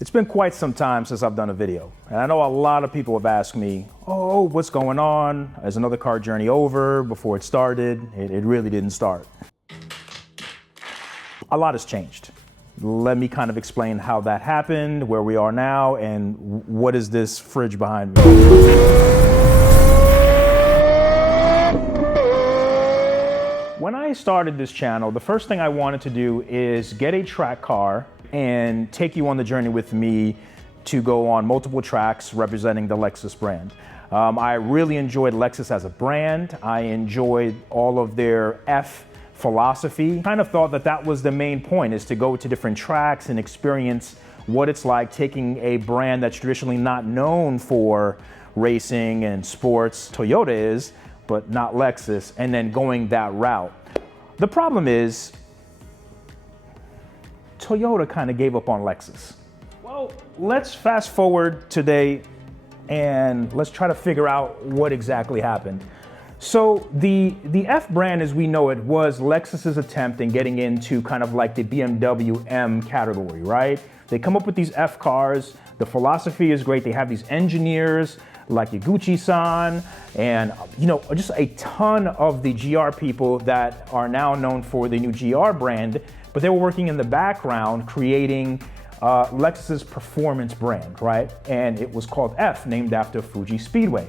It's been quite some time since I've done a video, and I know a lot of people have asked me, oh, what's going on? Is another car journey over before it started? It really didn't start. A lot has changed. Let me kind of explain how that happened, where we are now, and what is this fridge behind me. When I started this channel, the first thing I wanted to do is get a track car and take you on the journey with me to go on multiple tracks representing the Lexus brand. I really enjoyed Lexus as a brand. I enjoyed all of their F philosophy. Kind of thought that that was the main point, is to go to different tracks and experience what it's like taking a brand that's traditionally not known for racing and sports. Toyota is, but not Lexus, and then going that route. The problem is, Toyota kind of gave up on Lexus. Well, let's fast forward today and let's try to figure out what exactly happened. So the F brand as we know it was Lexus's attempt in getting into kind of like the BMW M category, right? They come up with these F cars. The philosophy is great. They have these engineers like Yaguchi-san and just a ton of the GR people that are now known for the new GR brand, but they were working in the background creating Lexus's performance brand, right? And it was called F, named after Fuji Speedway.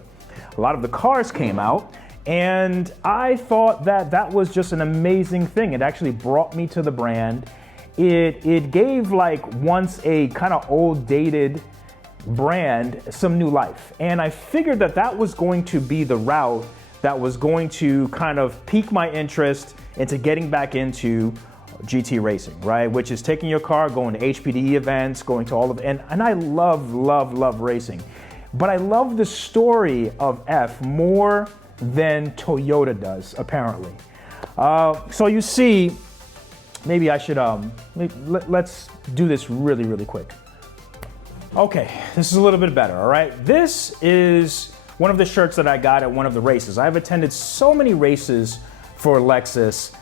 A lot of the cars came out, and I thought that that was just an amazing thing. It actually brought me to the brand. It gave like once a kind of old dated brand some new life. And I figured that that was going to be the route that was going to kind of pique my interest into getting back into GT racing, right? Which is taking your car, going to HPDE events, going to all of, and I love racing. But I love the story of F more than Toyota does, apparently. So you see, maybe I should, let's do this really quick. Okay, this is a little bit better, all right? This is one of the shirts that I got at one of the races. I've attended so many races for Lexus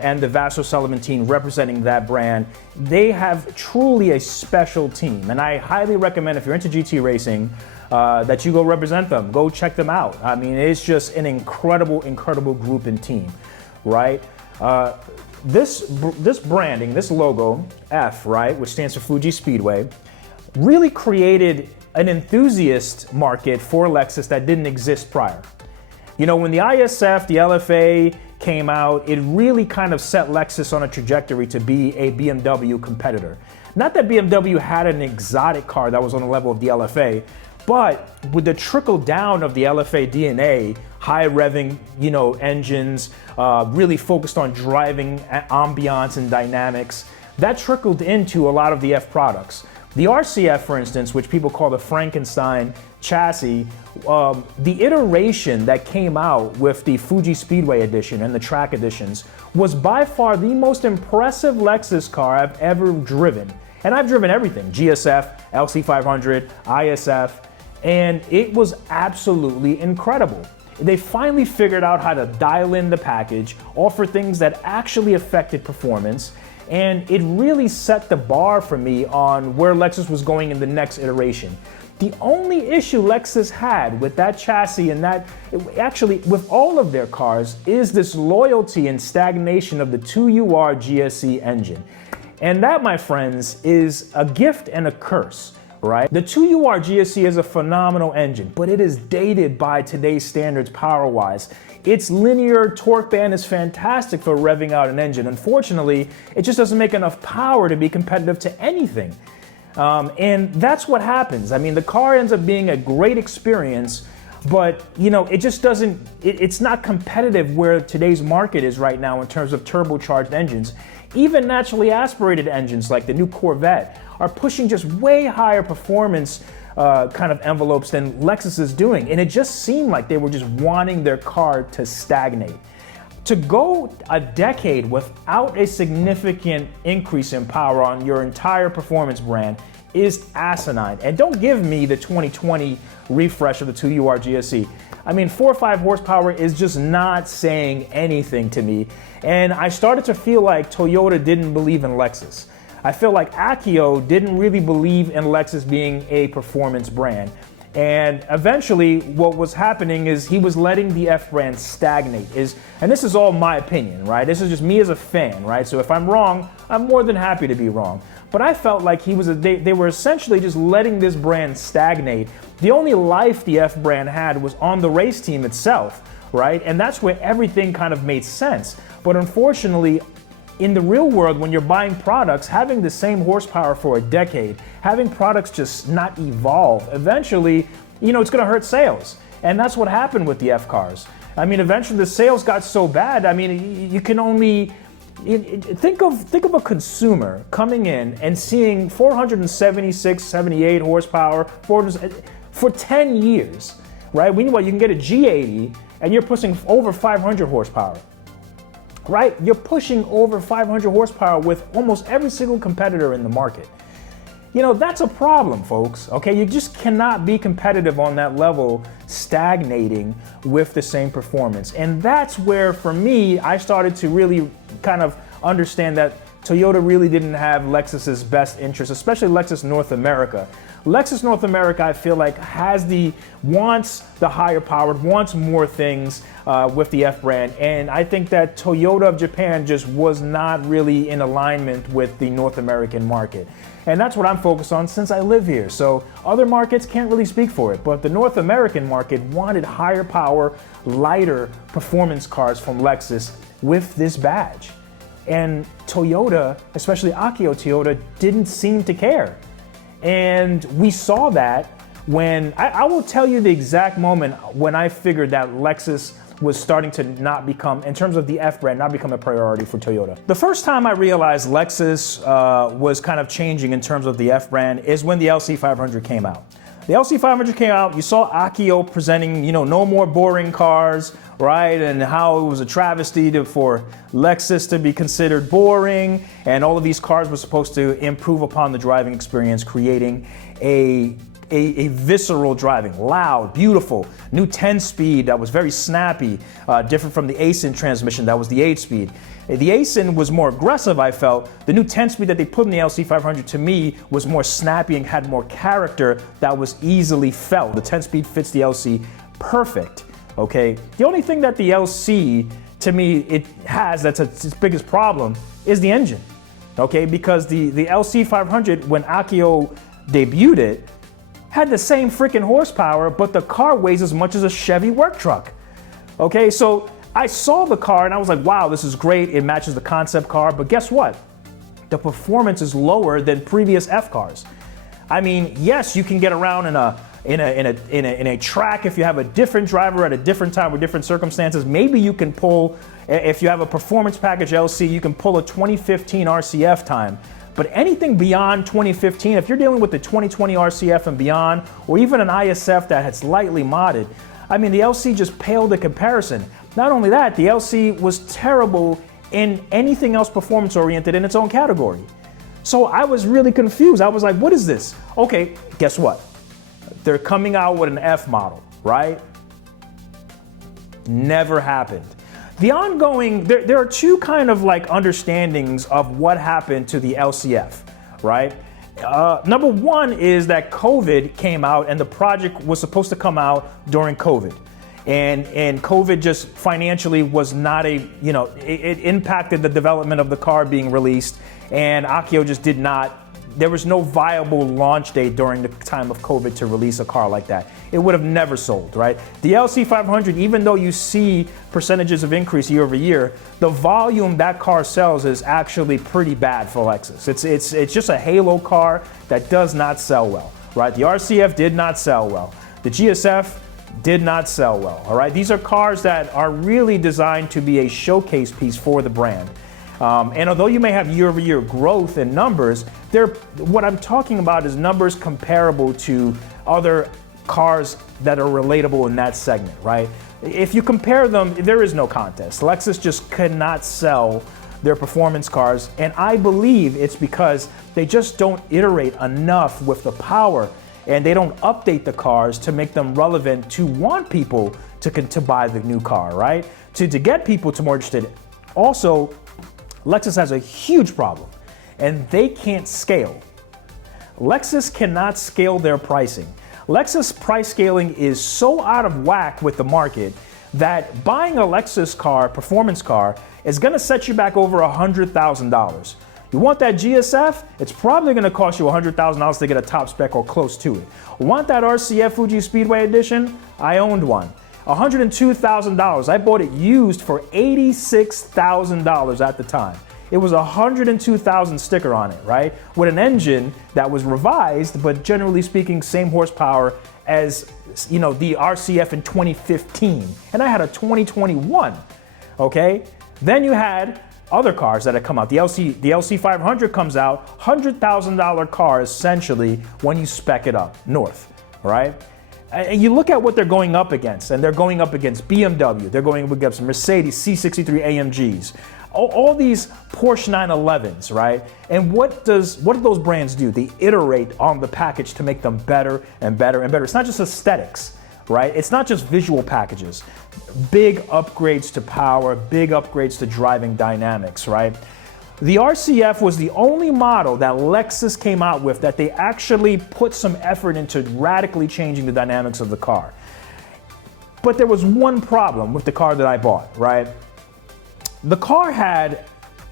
and the Vasser Sullivan team representing that brand. They have truly a special team, and I highly recommend if you're into GT racing that you go represent them, go check them out. I mean, it's just an incredible group and team, right? This branding, this logo, F, right, which stands for Fuji Speedway, really created an enthusiast market for Lexus that didn't exist prior. You know, when the ISF, the LFA came out, it really kind of set Lexus on a trajectory to be a BMW competitor. Not that BMW had an exotic car that was on the level of the LFA, but with the trickle down of the LFA DNA, high revving, engines, really focused on driving ambiance and dynamics, that trickled into a lot of the F products. The RCF, for instance, which people call the Frankenstein chassis, the iteration that came out with the Fuji Speedway edition and the track editions was by far the most impressive Lexus car I've ever driven. And I've driven everything, GSF, LC500, ISF, and it was absolutely incredible. They finally figured out how to dial in the package, offer things that actually affected performance, and it really set the bar for me on where Lexus was going in the next iteration. The only issue Lexus had with that chassis and that, actually with all of their cars, is this loyalty and stagnation of the 2UR GSE engine. And that, my friends, is a gift and a curse, right? The 2UR GSE is a phenomenal engine, but it is dated by today's standards power-wise. Its linear torque band is fantastic for revving out an engine. Unfortunately, it just doesn't make enough power to be competitive to anything. And that's what happens. I mean, the car ends up being a great experience, but it just doesn't, it's not competitive where today's market is right now in terms of turbocharged engines. Even naturally aspirated engines like the new Corvette are pushing just way higher performance kind of envelopes than Lexus is doing. And it just seemed like they were just wanting their car to stagnate. To go a decade without a significant increase in power on your entire performance brand is asinine. And don't give me the 2020 refresh of the 2UR GSE. I mean, 4 or 5 horsepower is just not saying anything to me. And I started to feel like Toyota didn't believe in Lexus. I feel like Akio didn't really believe in Lexus being a performance brand. And eventually what was happening is he was letting the F brand stagnate. And this is all my opinion, right? This is just me as a fan, right? So if I'm wrong, I'm more than happy to be wrong. But I felt like they were essentially just letting this brand stagnate. The only life the F brand had was on the race team itself, right? And that's where everything kind of made sense. But unfortunately, in the real world, when you're buying products, having the same horsepower for a decade, having products just not evolve, eventually, it's gonna hurt sales. And that's what happened with the F cars. I mean, eventually the sales got so bad, I mean, you can only, think of a consumer coming in and seeing 476, 78 horsepower for 10 years, right? Meanwhile, you can get a G80 and you're pushing over 500 horsepower. Right? You're pushing over 500 horsepower with almost every single competitor in the market. That's a problem, folks, okay? You just cannot be competitive on that level, stagnating with the same performance. And that's where, for me, I started to really kind of understand that Toyota really didn't have Lexus's best interest, especially Lexus North America. Lexus North America, I feel like, wants the higher powered, wants more things with the F brand. And I think that Toyota of Japan just was not really in alignment with the North American market. And that's what I'm focused on since I live here. So other markets can't really speak for it, but the North American market wanted higher power, lighter performance cars from Lexus with this badge. And Toyota, especially Akio Toyota, didn't seem to care. And we saw that when, I will tell you the exact moment when I figured that Lexus was starting to not become, in terms of the F brand, not become a priority for Toyota. The first time I realized Lexus was kind of changing in terms of the F brand is when the LC500 came out. The LC500 came out, you saw Akio presenting, no more boring cars, right? And how it was a travesty for Lexus to be considered boring. And all of these cars were supposed to improve upon the driving experience, creating a visceral driving, loud, beautiful, new 10-speed that was very snappy, different from the ASIN transmission that was the 8-speed. The ASIN was more aggressive, I felt. The new 10-speed that they put in the LC500 to me was more snappy and had more character that was easily felt. The 10-speed fits the LC perfect, okay? The only thing that the LC, to me, it has that's its biggest problem is the engine, okay? Because the LC500, when Akio debuted it, had the same freaking horsepower, but the car weighs as much as a Chevy work truck. Okay, so I saw the car and I was like, wow, this is great. It matches the concept car, but guess what? The performance is lower than previous F cars. I mean, yes, you can get around in a track if you have a different driver at a different time with different circumstances. Maybe you can pull, if you have a performance package LC, you can pull a 2015 RCF time. But anything beyond 2015, if you're dealing with the 2020 RCF and beyond, or even an ISF that had slightly modded, I mean, the LC just paled in comparison. Not only that, the LC was terrible in anything else performance-oriented in its own category. So I was really confused. I was like, what is this? Okay, guess what? They're coming out with an F model, right? Never happened. The ongoing, there are two kind of like understandings of what happened to the LCF, right? Number one is that COVID came out and the project was supposed to come out during COVID. And COVID just financially was not it impacted the development of the car being released, and Akio just did not, there was no viable launch date during the time of COVID to release a car like that. It would have never sold, right? The LC500, even though you see percentages of increase year over year, the volume that car sells is actually pretty bad for Lexus. It's just a halo car that does not sell well, right? The RCF did not sell well. The GSF did not sell well, all right? These are cars that are really designed to be a showcase piece for the brand. And although you may have year-over-year growth in numbers, what I'm talking about is numbers comparable to other cars that are relatable in that segment, right? If you compare them, there is no contest. Lexus just could not sell their performance cars, and I believe it's because they just don't iterate enough with the power, and they don't update the cars to make them relevant to want people to buy the new car, right? To get people to more interested. Also, Lexus has a huge problem, and they can't scale. Lexus cannot scale their pricing. Lexus price scaling is so out of whack with the market that buying a Lexus car, performance car, is gonna set you back over $100,000. You want that GSF? It's probably gonna cost you $100,000 to get a top spec or close to it. Want that RCF Fuji Speedway Edition? I owned one. $102,000. I bought it used for $86,000 at the time. It was a $102,000 sticker on it, right? With an engine that was revised, but generally speaking, same horsepower as the RCF in 2015. And I had a 2021, okay? Then you had other cars that had come out. The LC 500 comes out, $100,000 car essentially when you spec it up north, right? And you look at what they're going up against, and they're going up against BMW, they're going up against Mercedes C63 AMGs, all these Porsche 911s, right? And what do those brands do? They iterate on the package to make them better and better and better. It's not just aesthetics, right? It's not just visual packages. Big upgrades to power, big upgrades to driving dynamics, right? The RCF was the only model that Lexus came out with that they actually put some effort into radically changing the dynamics of the car. But there was one problem with the car that I bought, right? The car had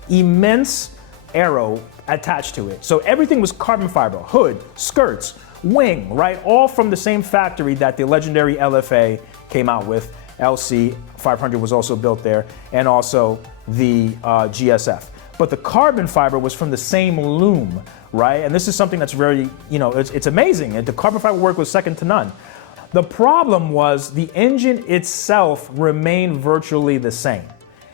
immense aero attached to it. So everything was carbon fiber, hood, skirts, wing, right? All from the same factory that the legendary LFA came out with. LC 500 was also built there, and also the GSF. But the carbon fiber was from the same loom, right? And this is something that's very, it's amazing. The carbon fiber work was second to none. The problem was the engine itself remained virtually the same.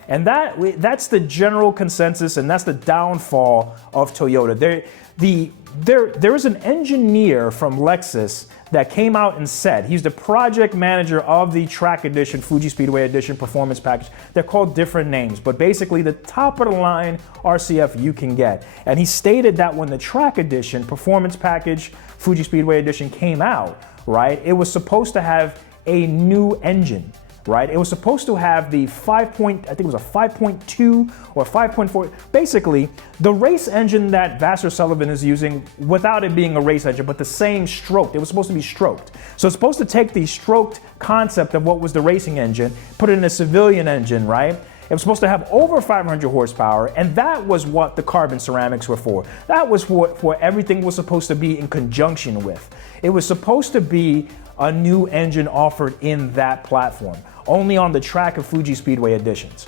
And that's the general consensus, and that's the downfall of Toyota. There is an engineer from Lexus that came out and said, he's the project manager of the Track Edition, Fuji Speedway Edition performance package. They're called different names, but basically the top of the line RCF you can get. And he stated that when the Track Edition performance package, Fuji Speedway Edition came out, right, it was supposed to have a new engine. Right? It was supposed to have the 5.2 or 5.4. Basically, the race engine that Vassar Sullivan is using without it being a race engine, but the same stroked. It was supposed to be stroked. So it's supposed to take the stroked concept of what was the racing engine, put it in a civilian engine, right? It was supposed to have over 500 horsepower, and that was what the carbon ceramics were for. That was what everything was supposed to be in conjunction with. It was supposed to be a new engine offered in that platform, only on the track of Fuji Speedway Editions.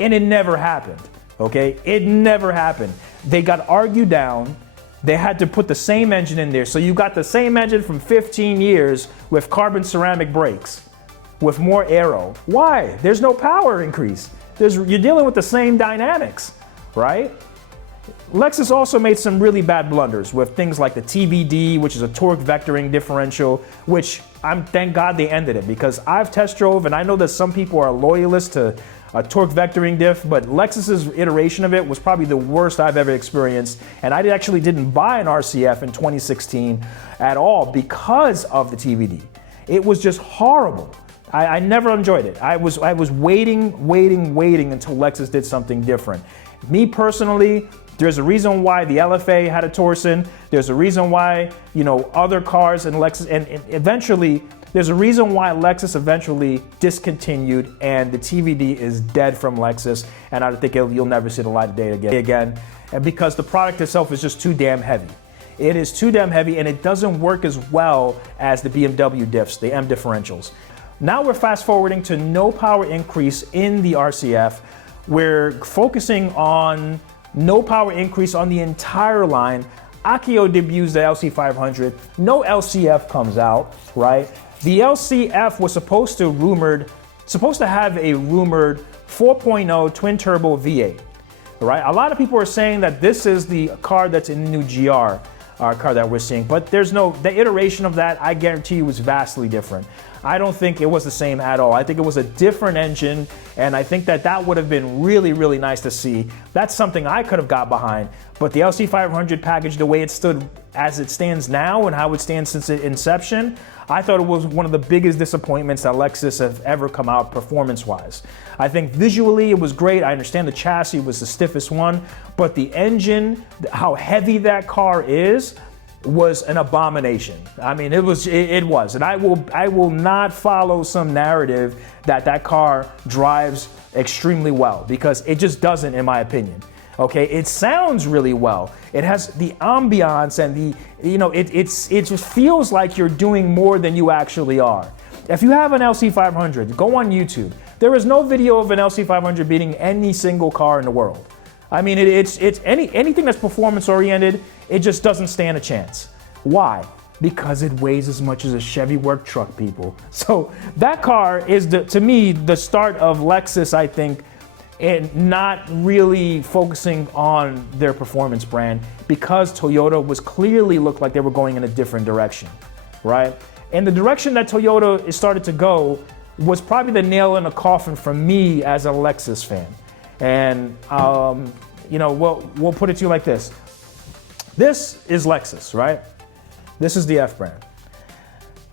And it never happened, okay? It never happened. They got argued down. They had to put the same engine in there. So you got the same engine from 15 years with carbon ceramic brakes, with more aero. Why? There's no power increase. You're dealing with the same dynamics, right? Lexus also made some really bad blunders with things like the TVD, which is a torque vectoring differential, which thank God they ended it, because I've test drove and I know that some people are loyalists to a torque vectoring diff, but Lexus's iteration of it was probably the worst I've ever experienced. And I actually didn't buy an RCF in 2016 at all because of the TVD. It was just horrible. I never enjoyed it. I was waiting until Lexus did something different. Me personally, there's a reason why the LFA had a Torsen. There's a reason why, other cars and Lexus, and eventually, there's a reason why Lexus eventually discontinued, and the TVD is dead from Lexus, and I think you'll never see the light of day again. And because the product itself is just too damn heavy. It is too damn heavy, and it doesn't work as well as the BMW diffs, the M differentials. Now we're fast forwarding to no power increase in the RCF. We're focusing on no power increase on the entire line. Akio debuts the LC500. No LCF comes out, right? The LCF was supposed to have a rumored 4.0 twin turbo V8, right? A lot of people are saying that this is the car that's in the new GR car that we're seeing, but the iteration of that, I guarantee you, was vastly different. I don't think it was the same at all. I think it was a different engine, and I think that would have been really, really nice to see. That's something I could have got behind, but the LC500 package, the way it stood as it stands now and how it stands since its inception, I thought it was one of the biggest disappointments that Lexus have ever come out performance-wise. I think visually it was great. I understand the chassis was the stiffest one, but the engine, how heavy that car is, was an abomination. I mean, it was, and I will not follow some narrative that that car drives extremely well, because it just doesn't, in my opinion. Okay, it sounds really well. It has the ambiance and the, it just feels like you're doing more than you actually are. If you have an LC500, go on YouTube. There is no video of an LC500 beating any single car in the world. I mean, it's anything that's performance oriented, it just doesn't stand a chance. Why? Because it weighs as much as a Chevy work truck, people. So that car is, to me, the start of Lexus, I think, and not really focusing on their performance brand, because Toyota was clearly looked like they were going in a different direction, right? And the direction that Toyota started to go was probably the nail in the coffin for me as a Lexus fan. And we'll put it to you like this. This is Lexus, right? This is the F brand.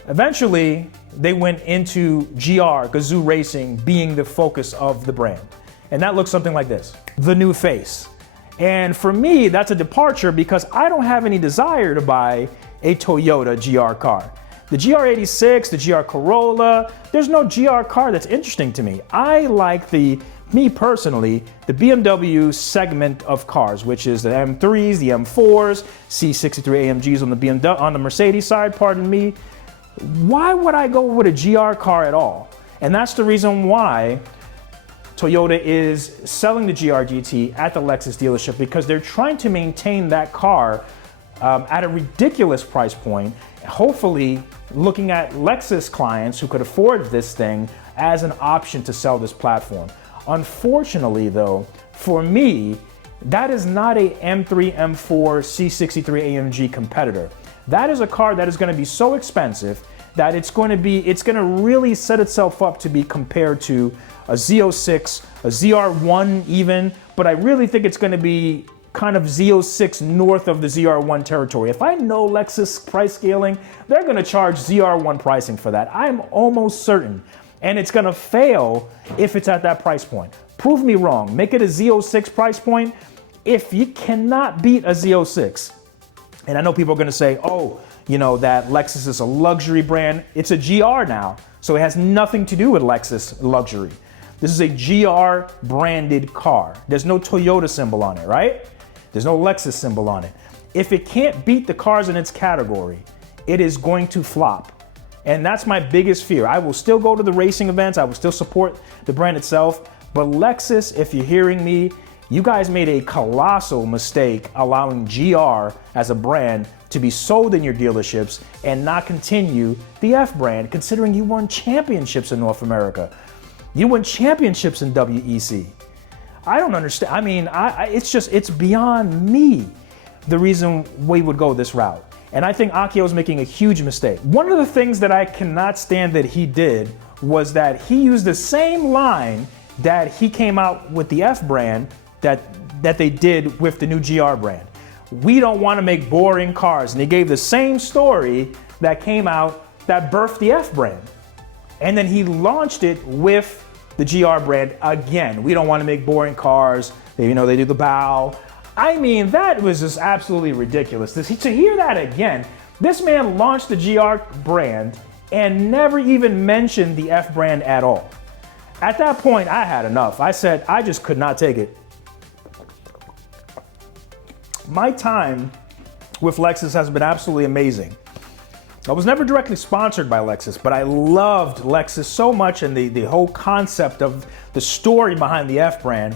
Eventually, they went into GR, Gazoo Racing, being the focus of the brand. And that looks something like this, the new face. And for me, that's a departure, because I don't have any desire to buy a Toyota GR car. The GR86, the GR Corolla, there's no GR car that's interesting to me. I like me personally, the BMW segment of cars, which is the M3s, the M4s, C63 AMGs on the Mercedes side, pardon me. Why would I go with a GR car at all? And that's the reason why Toyota is selling the GR GT at the Lexus dealership, because they're trying to maintain that car at a ridiculous price point, hopefully looking at Lexus clients who could afford this thing as an option to sell this platform. Unfortunately though, for me, that is not a M3, M4, C63 AMG competitor. That is a car that is going to be so expensive that it's going to really set itself up to be compared to a Z06, a ZR1 even, but I really think it's going to be kind of Z06 north of the ZR1 territory. If I know Lexus price scaling, they're going to charge ZR1 pricing for that. I'm almost certain. And it's going to fail if it's at that price point. Prove me wrong. Make it a Z06 price point. If you cannot beat a Z06, and I know people are going to say, oh, that Lexus is a luxury brand. It's a GR now, so it has nothing to do with Lexus luxury. This is a GR branded car. There's no Toyota symbol on it, right? There's no Lexus symbol on it. If it can't beat the cars in its category, it is going to flop. And that's my biggest fear. I will still go to the racing events. I will still support the brand itself. But Lexus, if you're hearing me, you guys made a colossal mistake allowing GR as a brand to be sold in your dealerships and not continue the F brand, considering you won championships in North America. You won championships in WEC. I don't understand. I mean, it's beyond me the reason we would go this route. And I think Akio is making a huge mistake. One of the things that I cannot stand that he did was that he used the same line that he came out with the F brand that they did with the new GR brand. We don't want to make boring cars. And he gave the same story that came out that birthed the F brand. And then he launched it with the GR brand again. We don't want to make boring cars. They do the bow. I mean, that was just absolutely ridiculous. To hear that again, this man launched the GR brand and never even mentioned the F brand at all. At that point, I had enough. I said, I just could not take it. My time with Lexus has been absolutely amazing. I was never directly sponsored by Lexus, but I loved Lexus so much, and the whole concept of the story behind the F brand.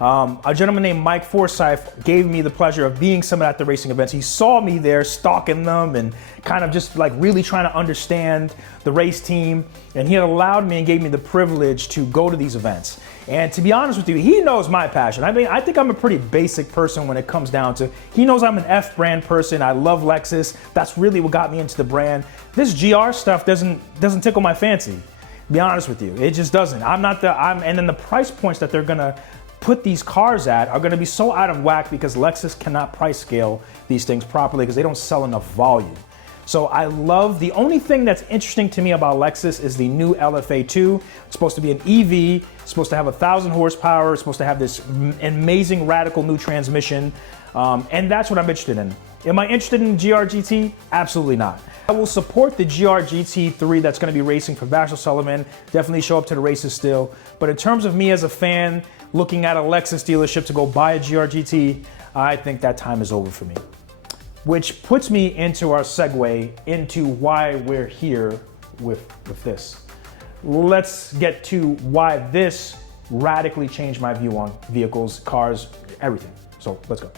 A gentleman named Mike Forsyth gave me the pleasure of being some at the racing events. He saw me there stalking them and kind of just like really trying to understand the race team. And he had allowed me and gave me the privilege to go to these events. And to be honest with you, he knows my passion. I mean, I think I'm a pretty basic person when it comes down to, he knows I'm an F brand person. I love Lexus. That's really what got me into the brand. This GR stuff doesn't tickle my fancy, to be honest with you. It just doesn't. And then the price points that they're gonna put these cars at are gonna be so out of whack because Lexus cannot price scale these things properly because they don't sell enough volume. So I love, the only thing that's interesting to me about Lexus is the new LFA2. It's supposed to be an EV, it's supposed to have 1,000 horsepower, it's supposed to have this amazing radical new transmission, and that's what I'm interested in. Am I interested in GR-GT? Absolutely not. I will support the GR-GT3 that's gonna be racing for Vasher Sullivan, definitely show up to the races still, but in terms of me as a fan looking at a Lexus dealership to go buy a GR-GT, I think that time is over for me. Which puts me into our segue into why we're here with this. Let's get to why this radically changed my view on vehicles, cars, everything. So let's go.